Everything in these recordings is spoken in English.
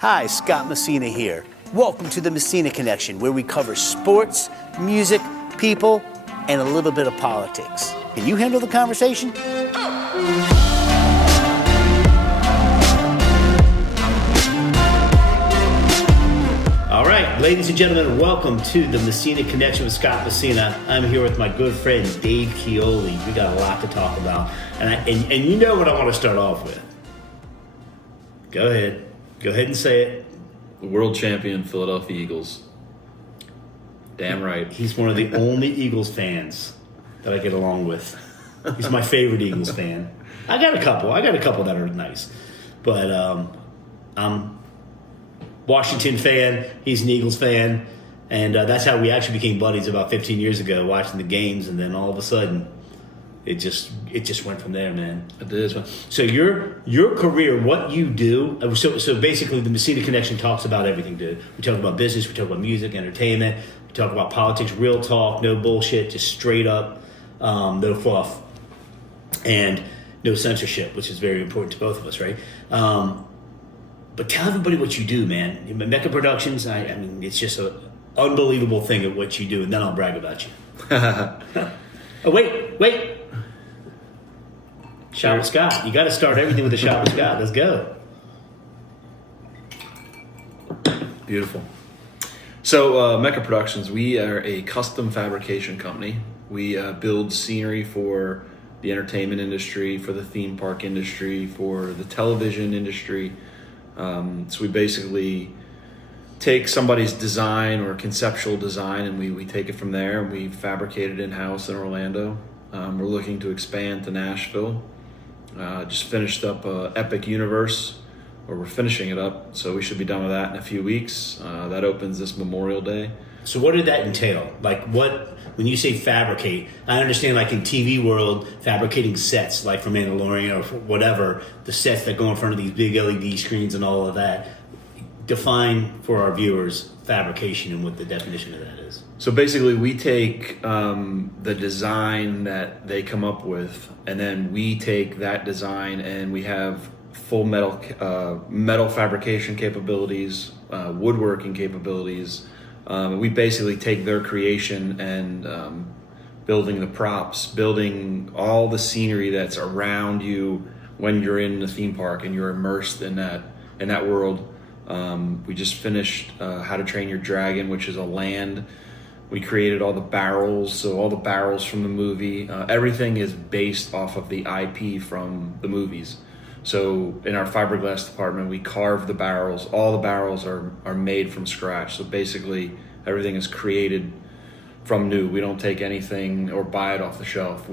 Hi, Scott Messina here. Welcome to the Messina Connection, where we cover sports, music, people, and a little bit of politics. Can you handle the conversation? All right, ladies and gentlemen, welcome to the Messina Connection with Scott Messina. I'm here with my good friend Dave Chioli. We got a lot to talk about, and you know what I want to start off with. Go ahead and say it. The world champion Philadelphia Eagles. Damn right. He's one of the only Eagles fans that I get along with. He's my favorite Eagles fan. I got a couple that are nice, but I'm Washington fan. He's an Eagles fan, and that's how we actually became buddies about 15 years ago, watching the games, and then all of a sudden, it just went from there, man. It did. So your career, what you do. So basically, the Messina Connection talks about everything, dude. We talk about business, we talk about music, entertainment, we talk about politics, real talk, no bullshit, just straight up, no fluff, and no censorship, which is very important to both of us, right? But tell everybody what you do, man. Mecca Productions. I mean, it's just an unbelievable thing at what you do, and then I'll brag about you. Oh wait. Shot with Scott. You got to start everything with a shot with Scott. Let's go. Beautiful. So Mecca Productions, we are a custom fabrication company. We build scenery for the entertainment industry, for the theme park industry, for the television industry. So we basically take somebody's design or conceptual design, and we take it from there, and we fabricate it in-house in Orlando. We're looking to expand to Nashville. Just finished up Epic Universe, or we're finishing it up, so we should be done with that in a few weeks. That opens this Memorial Day. So what did that entail? Like when you say fabricate, I understand like in TV world, fabricating sets, like for Mandalorian or for whatever, the sets that go in front of these big LED screens and all of that. Define for our viewers fabrication and what the definition of that is. So basically we take the design that they come up with, and then we take that design and we have full metal fabrication capabilities, woodworking capabilities. We basically take their creation and building the props, building all the scenery that's around you when you're in the theme park and you're immersed in that world. We just finished How to Train Your Dragon, which is a land. We created all the barrels, so all the barrels from the movie. Everything is based off of the IP from the movies. So in our fiberglass department, we carve the barrels. All the barrels are made from scratch. So basically, everything is created from new. We don't take anything or buy it off the shelf.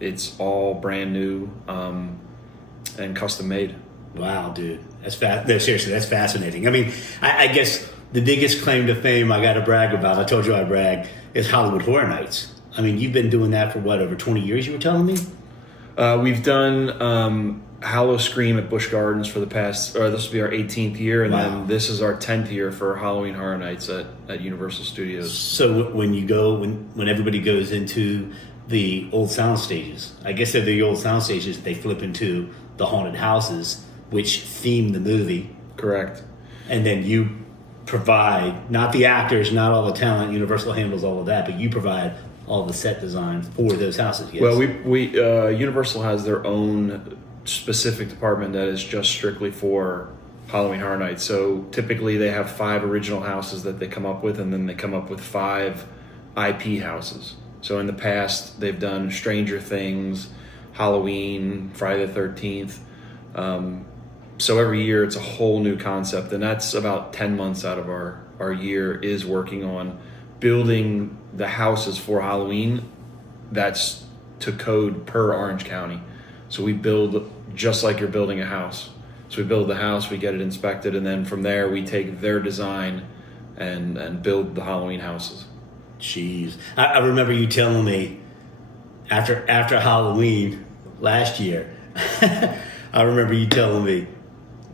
It's all brand new and custom made. Wow, dude, that's no, seriously, that's fascinating. I mean, I guess the biggest claim to fame I got to brag about, I told you I brag, is Hollywood Horror Nights. I mean, you've been doing that for what, over 20 years, you were telling me? We've done Hallow Scream at Busch Gardens for the past, or this will be our 18th year, and then this is our 10th year for Halloween Horror Nights at Universal Studios. So when everybody goes into the old sound stages, I guess they're the old sound stages, they flip into the haunted houses, which theme the movie. Correct. And then you provide, not the actors, not all the talent, Universal handles all of that, but you provide all the set design for those houses, yes? Well, we Universal has their own specific department that is just strictly for Halloween Horror Nights. So typically they have 5 original houses that they come up with, and then they come up with 5 IP houses. So in the past, they've done Stranger Things, Halloween, Friday the 13th. So every year it's a whole new concept, and that's about 10 months out of our year is working on building the houses for Halloween. That's to code per Orange County. So we build just like you're building a house. So we build the house, we get it inspected, and then from there we take their design and build the Halloween houses. Jeez. I remember you telling me after Halloween last year, I remember you telling me,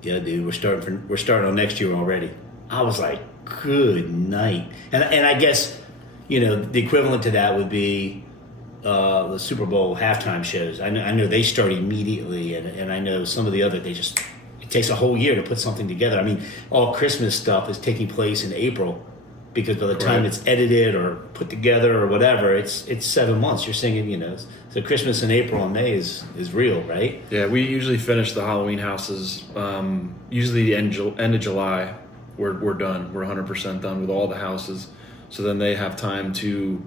yeah, dude, we're starting on next year already. I was like, good night. And I guess, the equivalent to that would be the Super Bowl halftime shows. I know they start immediately, and I know some of the other, it's it takes a whole year to put something together. I mean, all Christmas stuff is taking place in April because by the time it's edited or put together or whatever, it's 7 months. You're singing, so Christmas in April and May is real, right? Yeah, we usually finish the Halloween houses usually the end of July. We're done. We're 100% done with all the houses. So then they have time to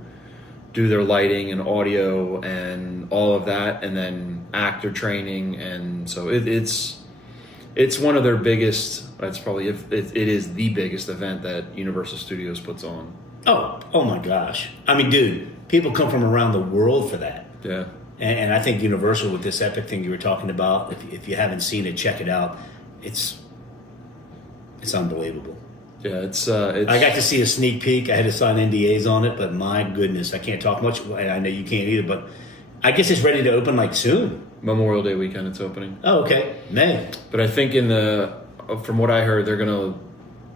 do their lighting and audio and all of that, and then actor training, and so it's one of their biggest. It's probably it is the biggest event that Universal Studios puts on. Oh my gosh! I mean, dude, people come from around the world for that. Yeah, and I think Universal with this Epic thing you were talking about. If you haven't seen it, check it out. It's unbelievable. Yeah, it's. I got to see a sneak peek. I had to sign NDAs on it, but my goodness, I can't talk much. And I know you can't either, but I guess it's ready to open like soon. Memorial Day weekend, it's opening. Oh, okay, May. But I think from what I heard, they're gonna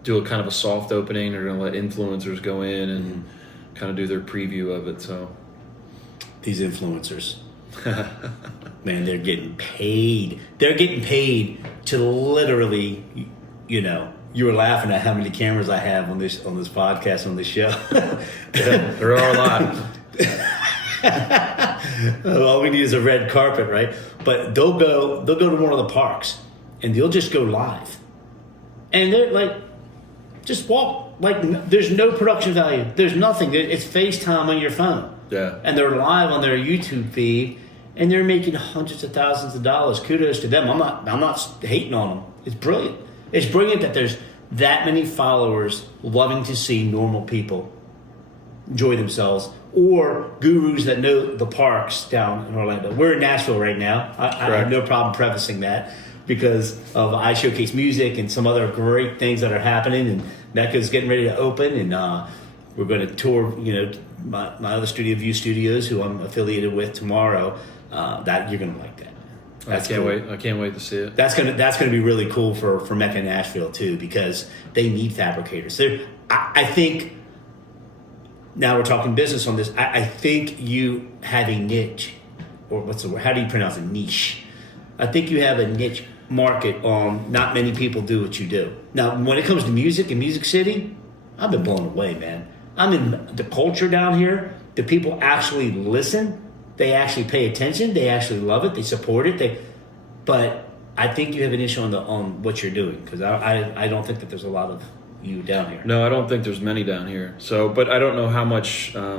do a kind of a soft opening. They're gonna let influencers go in and kind of do their preview of it. So these influencers, man, they're getting paid. They're getting paid to literally, You were laughing at how many cameras I have on this podcast, on this show. Yeah, there are a lot. All we need is a red carpet, right? But they'll go to one of the parks and they'll just go live. And they're like, just walk. Like, there's no production value. There's nothing. It's FaceTime on your phone. Yeah. And they're live on their YouTube feed and they're making hundreds of thousands of dollars. Kudos to them. I'm not hating on them. It's brilliant. It's brilliant that there's that many followers loving to see normal people enjoy themselves, or gurus that know the parks down in Orlando. We're in Nashville right now. I have no problem prefacing that because of I Showcase Music and some other great things that are happening, and Mecca's getting ready to open, and we're going to tour, my other studio, View Studios, who I'm affiliated with tomorrow. That you're going to like that. I can't wait. I can't wait to see it. That's gonna be really cool for Mecca Nashville too, because they need fabricators. I think now we're talking business on this. I think you have a niche, or what's the word? How do you pronounce it? Niche. I think you have a niche market on not many people do what you do. Now, when it comes to music and Music City, I've been blown away, man. I'm in the culture down here. The people actually listen. They actually pay attention. They actually love it. They support it. But I think you have an issue on what you're doing, because I don't think that there's a lot of you down here. No, I don't think there's many down here. So, but I don't know how much. I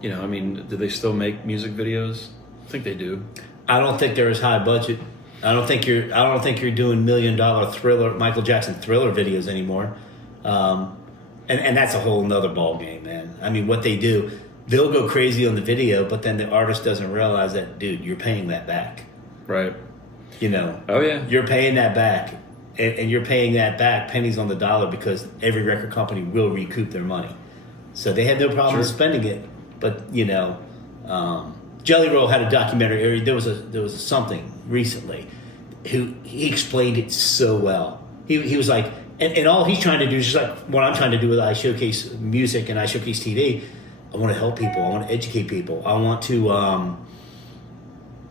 mean, do they still make music videos? I think they do. I don't think they're as high budget. I don't think you're doing $1 million Thriller, Michael Jackson Thriller videos anymore. And that's a whole nother ball game, man. I mean, what they do. They'll go crazy on the video, but then the artist doesn't realize that, dude, you're paying that back. Right. Oh, yeah. You're paying that back. And you're paying that back pennies on the dollar, because every record company will recoup their money. So they have no problem spending it. But, Jelly Roll had a documentary. There was a something recently. He explained it so well. He was like, and all he's trying to do is just like what I'm trying to do with I Showcase Music and I Showcase TV. I want to help people. I want to educate people. I want to,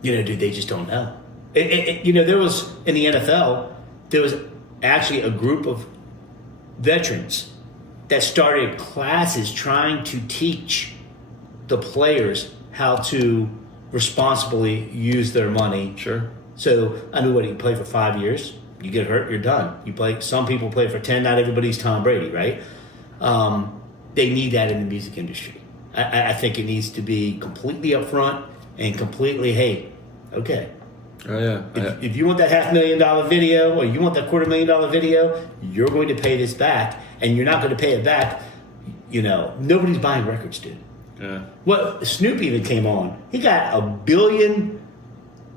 dude, they just don't know. There was, in the NFL, there was actually a group of veterans that started classes trying to teach the players how to responsibly use their money. Sure. So I knew you play for 5 years, you get hurt, you're done. You play. Some people play for 10. Not everybody's Tom Brady, right? They need that in the music industry. I think it needs to be completely upfront and completely, hey, okay. Oh, yeah. If you want that $500,000 video, or you want that $250,000 video, you're going to pay this back, and you're not going to pay it back. Nobody's buying records, dude. Yeah. Well, Snoop even came on. He got 1 billion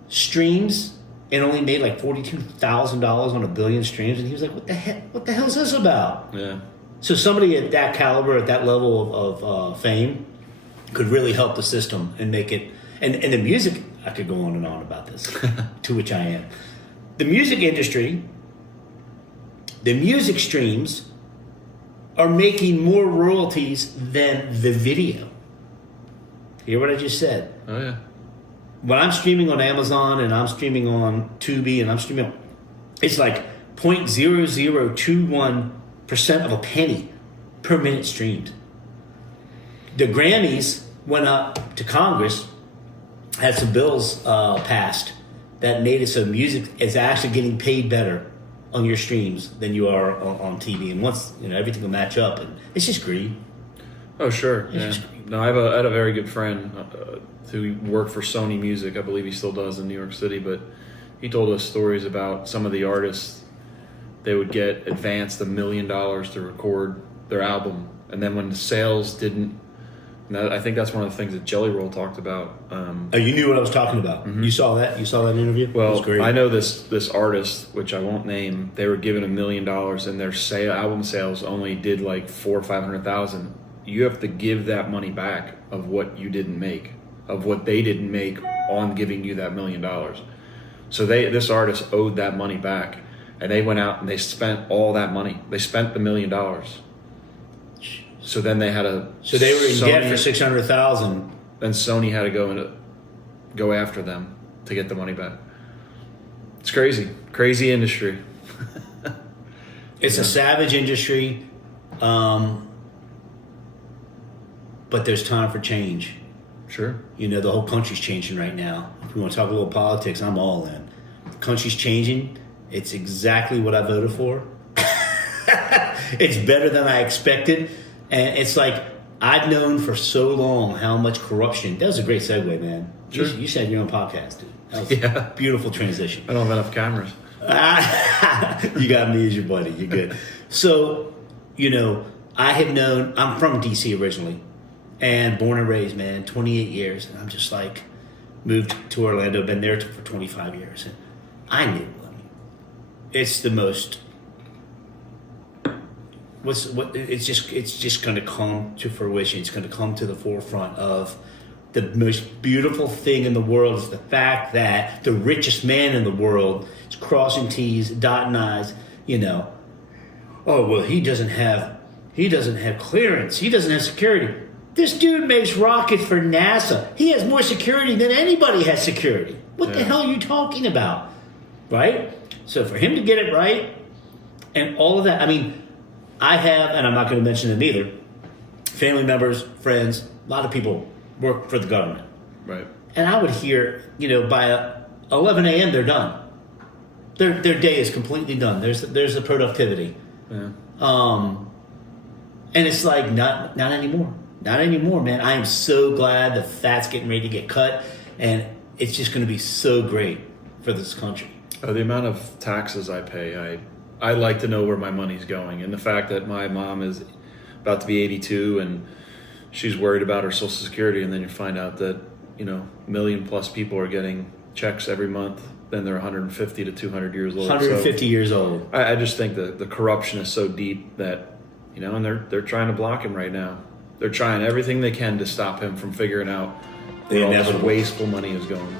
streams and only made like $42,000 on 1 billion streams, and he was like, "What the heck? What the hell is this about?" Yeah. So somebody at that caliber, at that level of fame, could really help the system and make it. And the music, I could go on and on about this, to which I am. The music industry, the music streams are making more royalties than the video. Hear what I just said? Oh, yeah. When I'm streaming on Amazon and I'm streaming on Tubi and I'm streaming on It's like 0.0021% of a penny per minute streamed. The Grammys went up to Congress, had some bills passed that made it so music is actually getting paid better on your streams than you are on TV. And once, everything will match up, and it's just greed. Oh, sure. Yeah. No, I had a very good friend who worked for Sony Music. I believe he still does in New York City, but he told us stories about some of the artists. They would get advanced $1 million to record their album, and then when the sales didn't, I think that's one of the things that Jelly Roll talked about. Oh, you knew what I was talking about. Mm-hmm. You saw that? You saw that interview? Well, it was great. I know this artist, which I won't name. They were given $1 million, and their album sales only did like 400,000 or 500,000. You have to give that money back of what you didn't make, of what they didn't make on giving you that $1 million. So this artist owed that money back, and they went out and they spent all that money. They spent the $1 million. So then they had a. So they were in debt for 600,000. Then Sony had to go after them to get the money back. It's crazy industry. It's a savage industry, but there's time for change. Sure. The whole country's changing right now. If we want to talk a little politics, I'm all in. The country's changing. It's exactly what I voted for. It's better than I expected. And it's like, I've known for so long how much corruption. That was a great segue, man. Sure. You said your own podcast, dude. That was a beautiful transition. I don't have enough cameras. You got me as your buddy. You're good. So, I have known, I'm from D.C. originally, and born and raised, man, 28 years. And I'm just like, moved to Orlando, been there for 25 years. And I knew, it's the most... it's just going to come to fruition. It's going to come to the forefront of the most beautiful thing in the world is the fact that the richest man in the world is crossing T's, dotting I's. Oh well, he doesn't have clearance. He doesn't have security. This dude makes rockets for NASA. He has more security than anybody has security. What the hell are you talking about? Right? So for him to get it right and all of that, I have, and I'm not going to mention them either, family members, friends, a lot of people work for the government. Right. And I would hear, by 11 a.m. they're done. Their day is completely done. There's the productivity. Yeah. And it's like, not anymore. Not anymore, man. I am so glad the fat's getting ready to get cut, and it's just going to be so great for this country. The amount of taxes I pay, I like to know where my money's going. And the fact that my mom is about to be 82 and she's worried about her Social Security, and then you find out that, million plus people are getting checks every month, then they're 150 to 200 years old. 150 years old. I just think that the corruption is so deep that, and they're trying to block him right now. They're trying everything they can to stop him from figuring out where all this wasteful money is going.